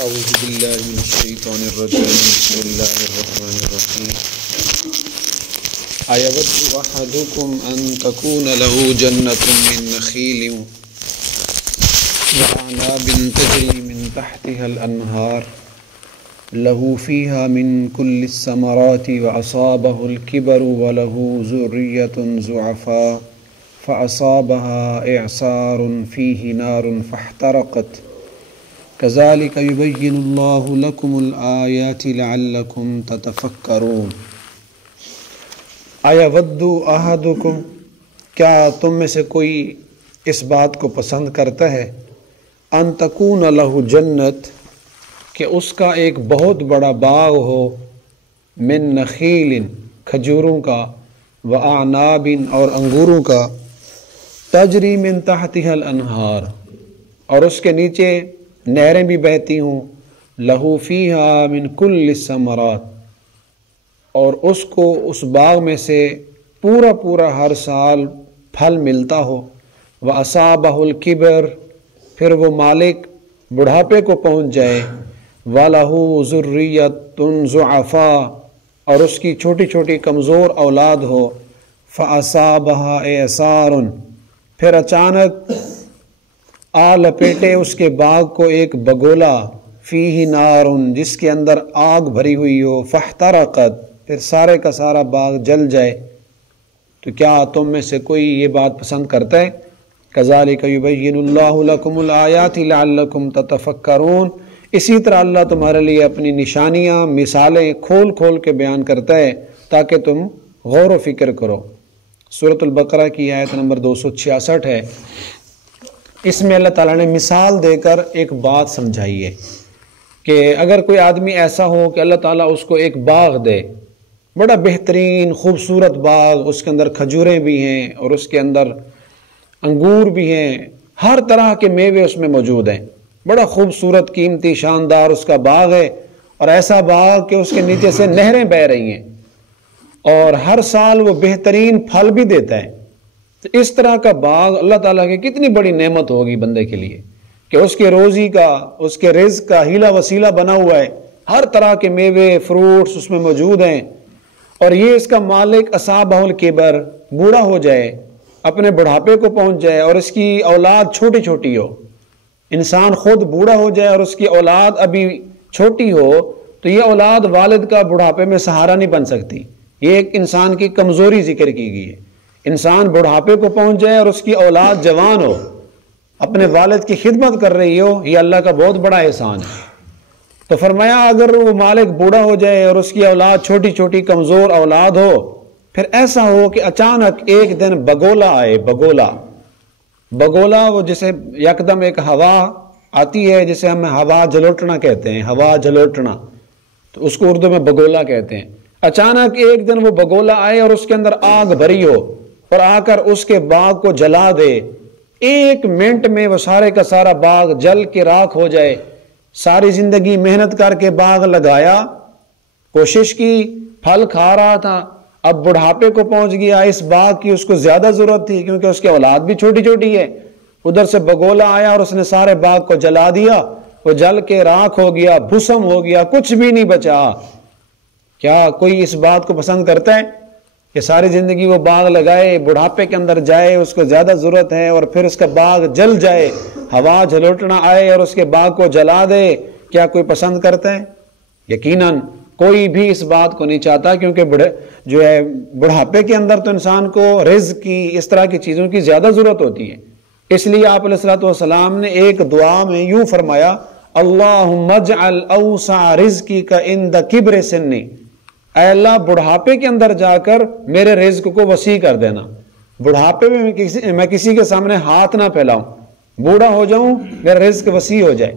اعوذ باللہ من الشیطان الرجیم بسم اللہ الرحمن الرحیم ایود احدکم ان تکون له جنۃ من نخیل وعناب تجری من تحتها الانہار له فیہا من کل الثمرات واصابہ الکبر وله ذریۃ ضعفاء فاصابها اعصار فیہ نار فاحترقت کذالک یبین اللہ لکم الآیات لعلکم تتفکرون۔ ایود احدکم، کیا تم میں سے کوئی اس بات کو پسند کرتا ہے ان تکون لہ جنت، کہ اس کا ایک بہت بڑا باغ ہو، من نخیل کھجوروں کا، واعناب اور انگوروں کا، تجری من تحتها الانہار اور اس کے نیچے نہریں بھی بہتی ہوں، لہو فیہا من کل الثمرات اور اس کو اس باغ میں سے پورا ہر سال پھل ملتا ہو، وَأَصَابَهُ الْكِبْرُ پھر وہ مالک بڑھاپے کو پہنچ جائے، وَلَهُ ذُرِّيَّةٌ ضُعَفَاء اور اس کی چھوٹی کمزور اولاد ہو، فَأَصَابَهَا إِعْصَارٌ پھر اچانک آ لپیٹے اس کے باغ کو ایک بگولا، فیہ نار جس کے اندر آگ بھری ہوئی ہو، فاحترقت پھر سارے کا سارا باغ جل جائے، تو کیا تم میں سے کوئی یہ بات پسند کرتا ہے؟ کذالک یبین اللہ لکم الآیات لعلکم تتفکرون، اسی طرح اللہ تمہارے لیے اپنی نشانیاں مثالیں کھول کے بیان کرتا ہے تاکہ تم غور و فکر کرو۔ سورۃ البقرہ کی آیت نمبر 266 ہے۔ اس میں اللہ تعالیٰ نے مثال دے کر ایک بات سمجھائی ہے کہ اگر کوئی آدمی ایسا ہو کہ اللہ تعالیٰ اس کو ایک باغ دے، بڑا بہترین خوبصورت باغ، اس کے اندر کھجوریں بھی ہیں اور اس کے اندر انگور بھی ہیں، ہر طرح کے میوے اس میں موجود ہیں، بڑا خوبصورت قیمتی شاندار اس کا باغ ہے، اور ایسا باغ کہ اس کے نیچے سے نہریں بہہ رہی ہیں اور ہر سال وہ بہترین پھل بھی دیتا ہے، تو اس طرح کا باغ اللہ تعالیٰ کی کتنی بڑی نعمت ہوگی بندے کے لیے کہ اس کے روزی کا، اس کے رزق کا ہیلا وسیلہ بنا ہوا ہے، ہر طرح کے میوے فروٹس اس میں موجود ہیں، اور یہ اس کا مالک اصابہ الکبر بوڑھا ہو جائے، اپنے بڑھاپے کو پہنچ جائے اور اس کی اولاد چھوٹی ہو، انسان خود بوڑھا ہو جائے اور اس کی اولاد ابھی چھوٹی ہو، تو یہ اولاد والد کا بڑھاپے میں سہارا نہیں بن سکتی، یہ ایک انسان کی کمزوری ذکر کی گئی ہے۔ انسان بڑھاپے کو پہنچ جائے اور اس کی اولاد جوان ہو، اپنے والد کی خدمت کر رہی ہو، یہ اللہ کا بہت بڑا احسان ہے۔ تو فرمایا اگر وہ مالک بوڑھا ہو جائے اور اس کی اولاد چھوٹی کمزور اولاد ہو، پھر ایسا ہو کہ اچانک ایک دن بگولا آئے، بگولا وہ جسے یکدم ایک ہوا آتی ہے جسے ہم ہوا جھلوٹنا کہتے ہیں، ہوا جھلوٹنا، تو اس کو اردو میں بگولا کہتے ہیں۔ اچانک ایک دن وہ بگولا آئے اور اس کے اندر آگ بھری ہو اور آ کر اس کے باغ کو جلا دے، ایک منٹ میں وہ سارے کا سارا باغ جل کے راکھ ہو جائے۔ ساری زندگی محنت کر کے باغ لگایا، کوشش کی، پھل کھا رہا تھا، اب بڑھاپے کو پہنچ گیا، اس باغ کی اس کو زیادہ ضرورت تھی کیونکہ اس کی اولاد بھی چھوٹی ہے، ادھر سے بگولا آیا اور اس نے سارے باغ کو جلا دیا، وہ جل کے راکھ ہو گیا، بھسم ہو گیا، کچھ بھی نہیں بچا۔ کیا کوئی اس بات کو پسند کرتا ہے کہ ساری زندگی وہ باغ لگائے، بڑھاپے کے اندر جائے، اس کو زیادہ ضرورت ہے اور پھر اس کا باغ جل جائے، ہوا جھلوٹنا آئے اور اس کے باغ کو جلا دے؟ کیا کوئی پسند کرتا ہے؟ یقیناً کوئی بھی اس بات کو نہیں چاہتا، کیونکہ بڑھاپے کے اندر تو انسان کو رزق کی، اس طرح کی چیزوں کی زیادہ ضرورت ہوتی ہے۔ اس لیے آپ علیہ الصلوۃ والسلام نے ایک دعا میں یوں فرمایا، اللہم اجعل اوسع رزقک عند کبر سنی، اے اللہ بڑھاپے کے اندر جا کر میرے رزق کو وسیع کر دینا، بڑھاپے میں میں کسی کے سامنے ہاتھ نہ پھیلاؤں، بوڑھا ہو جاؤں میرا رزق وسیع ہو جائے۔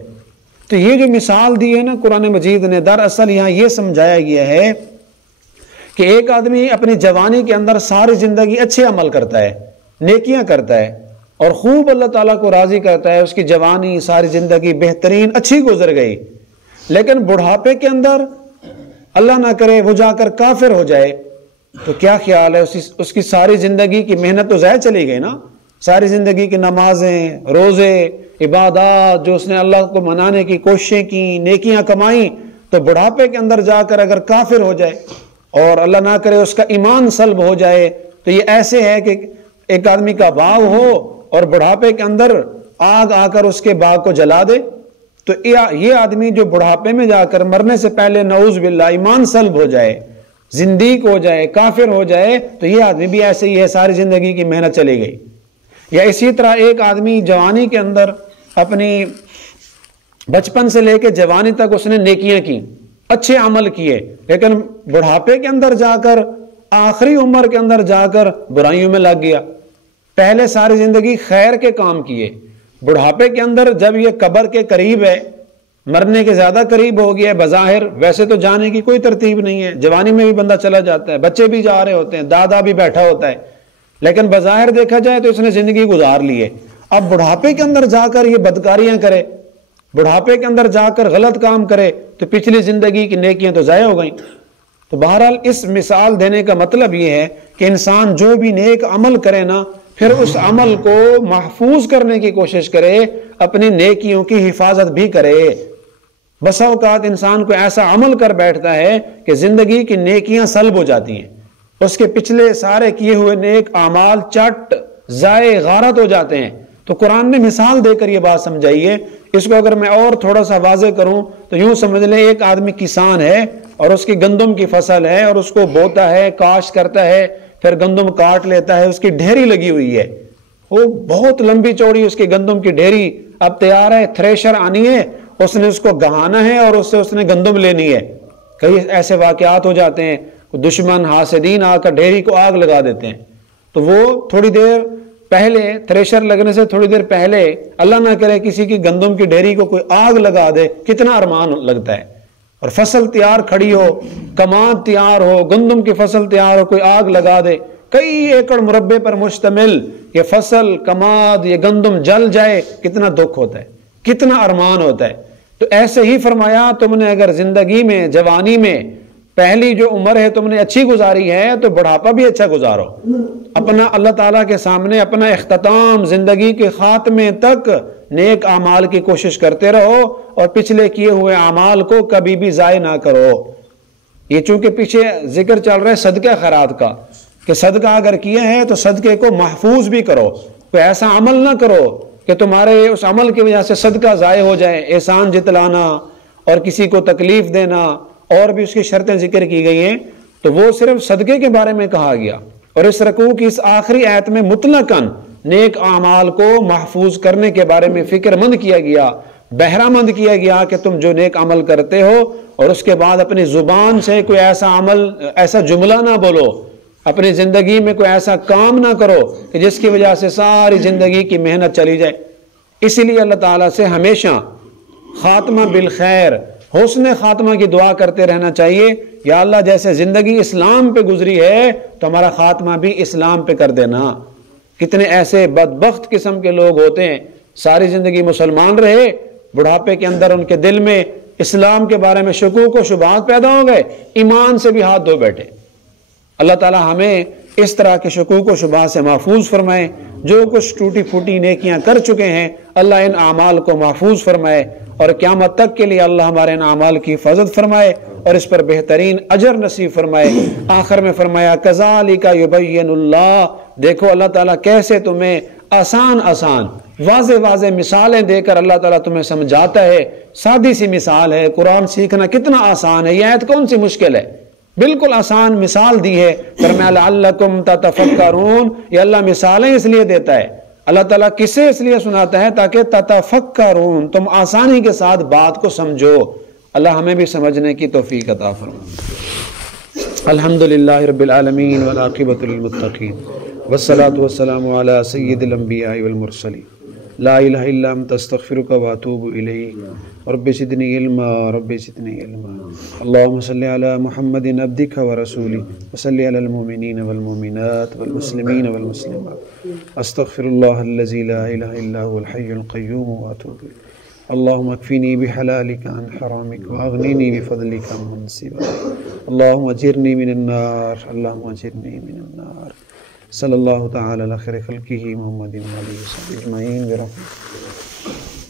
تو یہ جو مثال دی ہے نا قرآن مجید نے، دراصل یہاں یہ سمجھایا گیا ہے کہ ایک آدمی اپنی جوانی کے اندر ساری زندگی اچھے عمل کرتا ہے، نیکیاں کرتا ہے اور خوب اللہ تعالیٰ کو راضی کرتا ہے، اس کی جوانی ساری زندگی بہترین اچھی گزر گئی، لیکن بڑھاپے کے اندر اللہ نہ کرے وہ جا کر کافر ہو جائے، تو کیا خیال ہے اس کی ساری زندگی کی محنت تو ضائع چلی گئی نا، ساری زندگی کی نمازیں، روزے، عبادات جو اس نے اللہ کو منانے کی کوششیں کی، نیکیاں کمائیں، تو بڑھاپے کے اندر جا کر اگر کافر ہو جائے اور اللہ نہ کرے اس کا ایمان سلب ہو جائے، تو یہ ایسے ہے کہ ایک آدمی کا باغ ہو اور بڑھاپے کے اندر آگ آ کر اس کے باغ کو جلا دے، تو یہ آدمی جو بڑھاپے میں جا کر مرنے سے پہلے نعوذ باللہ ایمان سلب ہو جائے، زندیق ہو جائے، کافر ہو جائے، تو یہ آدمی بھی ایسے ہی ہے، ساری زندگی کی محنت چلی گئی۔ یا اسی طرح ایک آدمی جوانی کے اندر اپنی بچپن سے لے کے جوانی تک اس نے نیکیاں کی، اچھے عمل کیے، لیکن بڑھاپے کے اندر جا کر، آخری عمر کے اندر جا کر برائیوں میں لگ گیا۔ پہلے ساری زندگی خیر کے کام کیے، بڑھاپے کے اندر جب یہ قبر کے قریب ہے، مرنے کے زیادہ قریب ہو گیا ہے، بظاہر ویسے تو جانے کی کوئی ترتیب نہیں ہے، جوانی میں بھی بندہ چلا جاتا ہے، بچے بھی جا رہے ہوتے ہیں، دادا بھی بیٹھا ہوتا ہے، لیکن بظاہر دیکھا جائے تو اس نے زندگی گزار لی ہے۔ اب بڑھاپے کے اندر جا کر یہ بدکاریاں کرے، بڑھاپے کے اندر جا کر غلط کام کرے، تو پچھلی زندگی کی نیکیاں تو ضائع ہو گئیں۔ تو بہرحال اس مثال دینے کا مطلب یہ ہے کہ انسان جو بھی نیک عمل کرے نا، پھر اس عمل کو محفوظ کرنے کی کوشش کرے، اپنی نیکیوں کی حفاظت بھی کرے۔ بسا اوقات انسان کو ایسا عمل کر بیٹھتا ہے کہ زندگی کی نیکیاں سلب ہو جاتی ہیں، اس کے پچھلے سارے کیے ہوئے نیک اعمال چٹ ضائع غارت ہو جاتے ہیں۔ تو قرآن نے مثال دے کر یہ بات سمجھائی ہے۔ اس کو اگر میں اور تھوڑا سا واضح کروں تو یوں سمجھ لیں، ایک آدمی کسان ہے اور اس کی گندم کی فصل ہے اور اس کو بوتا ہے، کاشت کرتا ہے، پھر گندم کاٹ لیتا ہے، اس کی ڈھیری لگی ہوئی ہے، وہ بہت لمبی چوڑی اس کی گندم کی ڈھیری اب تیار ہے، تھریشر آنی ہے، اس نے اس کو گہانا ہے اور اس سے اس نے گندم لینی ہے۔ کئی ایسے واقعات ہو جاتے ہیں، دشمن حاسدین آ کر ڈھیری کو آگ لگا دیتے ہیں، تو وہ تھوڑی دیر پہلے، تھریشر لگنے سے تھوڑی دیر پہلے، اللہ نہ کرے کسی کی گندم کی ڈھیری کو کوئی آگ لگا دے، کتنا ارمان لگتا ہے۔ اور فصل تیار کھڑی ہو، کماد تیار ہو، گندم کی فصل تیار ہو، کوئی آگ لگا دے، کئی ایکڑ مربع پر مشتمل یہ فصل، کماد، یہ گندم جل جائے، کتنا دکھ ہوتا ہے، کتنا ارمان ہوتا ہے۔ تو ایسے ہی فرمایا، تم نے اگر زندگی میں، جوانی میں، پہلی جو عمر ہے تم نے اچھی گزاری ہے، تو بڑھاپا بھی اچھا گزارو، اپنا اللہ تعالیٰ کے سامنے اپنا اختتام، زندگی کے خاتمے تک نیک اعمال کی کوشش کرتے رہو، اور پچھلے کیے ہوئے اعمال کو کبھی بھی ضائع نہ کرو۔ یہ چونکہ پیچھے ذکر چل رہا ہے صدقہ خیرات کا، کہ صدقہ اگر کیا ہے تو صدقے کو محفوظ بھی کرو، کوئی ایسا عمل نہ کرو کہ تمہارے اس عمل کی وجہ سے صدقہ ضائع ہو جائے، احسان جتلانا اور کسی کو تکلیف دینا، اور بھی اس کی شرطیں ذکر کی گئی ہیں، تو وہ صرف صدقے کے بارے میں کہا گیا۔ اور اس رکوع کی اس آخری آیت میں مطلقاً نیک اعمال کو محفوظ کرنے کے بارے میں فکر مند کیا گیا، بہرہ مند کیا گیا کہ تم جو نیک عمل کرتے ہو، اور اس کے بعد اپنی زبان سے کوئی ایسا عمل، ایسا جملہ نہ بولو، اپنی زندگی میں کوئی ایسا کام نہ کرو کہ جس کی وجہ سے ساری زندگی کی محنت چلی جائے۔ اسی لیے اللہ تعالیٰ سے ہمیشہ خاتمہ بالخیر، حسن خاتمہ کی دعا کرتے رہنا چاہیے۔ یا اللہ جیسے زندگی اسلام پہ گزری ہے تو ہمارا خاتمہ بھی اسلام پہ کر دینا۔ کتنے ایسے بدبخت قسم کے لوگ ہوتے ہیں، ساری زندگی مسلمان رہے، بڑھاپے کے اندر ان کے دل میں اسلام کے بارے میں شکوک و شبہات پیدا ہو گئے، ایمان سے بھی ہاتھ دھو بیٹھے۔ اللہ تعالی ہمیں اس طرح کے شکوک و شبہات سے محفوظ فرمائے۔ جو کچھ ٹوٹی پھوٹی نیکیاں کر چکے ہیں، اللہ ان اعمال کو محفوظ فرمائے، اور قیامت تک کے لیے اللہ ہمارے ان اعمال کی حفاظت فرمائے اور اس پر بہترین اجر نصیب فرمائے۔ آخر میں فرمایا کذالک یبین اللہ، دیکھو اللہ تعالیٰ کیسے تمہیں آسان واضح واضح مثالیں دے کر اللہ تعالیٰ تمہیں سمجھاتا ہے۔ سادی سی مثال ہے، قرآن سیکھنا کتنا آسان ہے، یہ آیت کون سی مشکل ہے، بالکل آسان مثال دی ہے۔ فرمایا لعلکم تتفکرون، یہ اللہ مثالیں اس لیے دیتا ہے، اللہ تعالیٰ کسے اس لیے سناتا ہے تاکہ تتفکرون، تم آسانی کے ساتھ بات کو سمجھو۔ اللہ ہمیں بھی سمجھنے کی توفیق عطا فرمائے۔ الحمدللہ رب العالمین والعاقبۃ للمتقین والصلاة والسلام علی سید الانبیاء والمرسلین، لا الہ الا انت استغفرک واتوب الیک، رب زدنی علما رب زدنی علما۔ اللہم صلی علی محمد عبدک ورسولک وصلی علی المؤمنین والمؤمنات والمسلمین والمسلمات، استغفر اللہ الذی لا الہ الا هو الحی القیوم واتوب الیہ۔ اللہم اکفینی بحلالک عن حرامک واغنینی بفضلک عمن سواک، اللہم اجرنی من النار، اللہم اجرنی من النار۔ صلی اللہ تعالی علی خیر خلقہ محمد و آلہ وصحبہ اجمعین برحمتہ۔